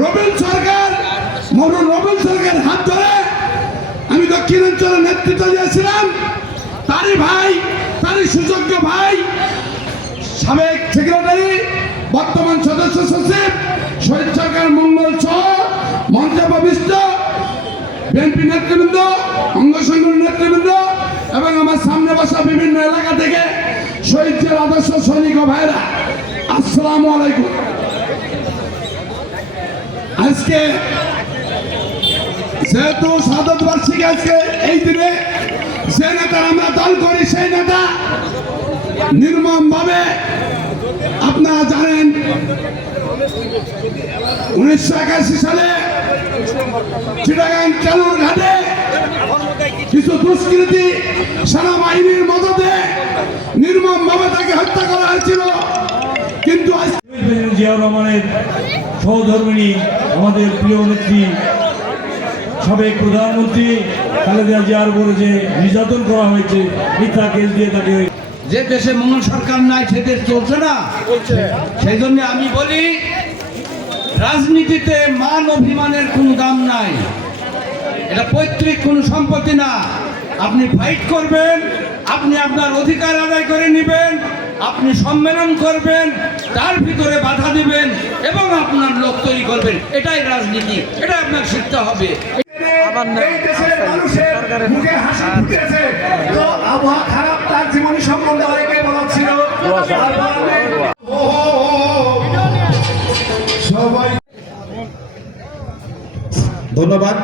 রবিন সরকার maroon Robin সরকার হাত ধরে আমি দক্ষিণাঞ্চলে নেতৃত্ব দিয়েছিলাম। তারই ভাই, তারই সুযোগ্য ভাই, সাবেক সেক্রেটারি, বর্তমান সদস্য সচিব শহীদ সরকার মঙ্গল সহ মঞ্চে উপবিষ্ট বিএনপি নেতৃবৃন্দ, অঙ্গ সংগঠন নেতৃবৃন্দ এবং আমার সামনে বসা বিভিন্ন এলাকা থেকে শহীদের আদর্শ সৈনিক ও ভাইরা, আসসালামু আলাইকুম। আজকে যেহেতু শাহাদত বার্ষিকী, আজকে এই দিনে যে নেতার আমরা দল করি সেই নেতা নির্মম ভাবে, আপনারা জানেন 1981 সালে চিটাগাং চালুর ঘাটে কিছু দুষ্কৃতী সেনাবাহিনীর মদতে নির্মম ভাবে তাকে হত্যা করা হয়েছিল। কিন্তু জিয়াউর রহমানের সহধর্মিণী, আমাদের প্রিয় নেত্রী, সাবেক প্রধানমন্ত্রী খালেদা জিয়ার উপরে যে নির্যাতন করা হয়েছে, মিথ্যা কেস দিয়ে তাকে, যে দেশে মঙ্গল সরকার নাই সে দেশ চলছে না। সেই জন্য আমি বলি, রাজনীতিতে মান অভিমানের কোনো দাম নাই। এটা পৈতৃক কোনো সম্পত্তি না। আপনি ফাইট করবেন, আপনি আপনার অধিকার আদায় করে নেবেন, আপনি সম্মেলন করবেন, তার ভিতরে বাধা দিবেন এবং আপনার লোক তৈরি করবেন। এটাই রাজনীতি, এটা আপনার শিখতে হবে। আবহাওয়া খারাপ, তার জীবনী সম্বন্ধে অনেকে বলা ছিল। সবাই ধন্যবাদ।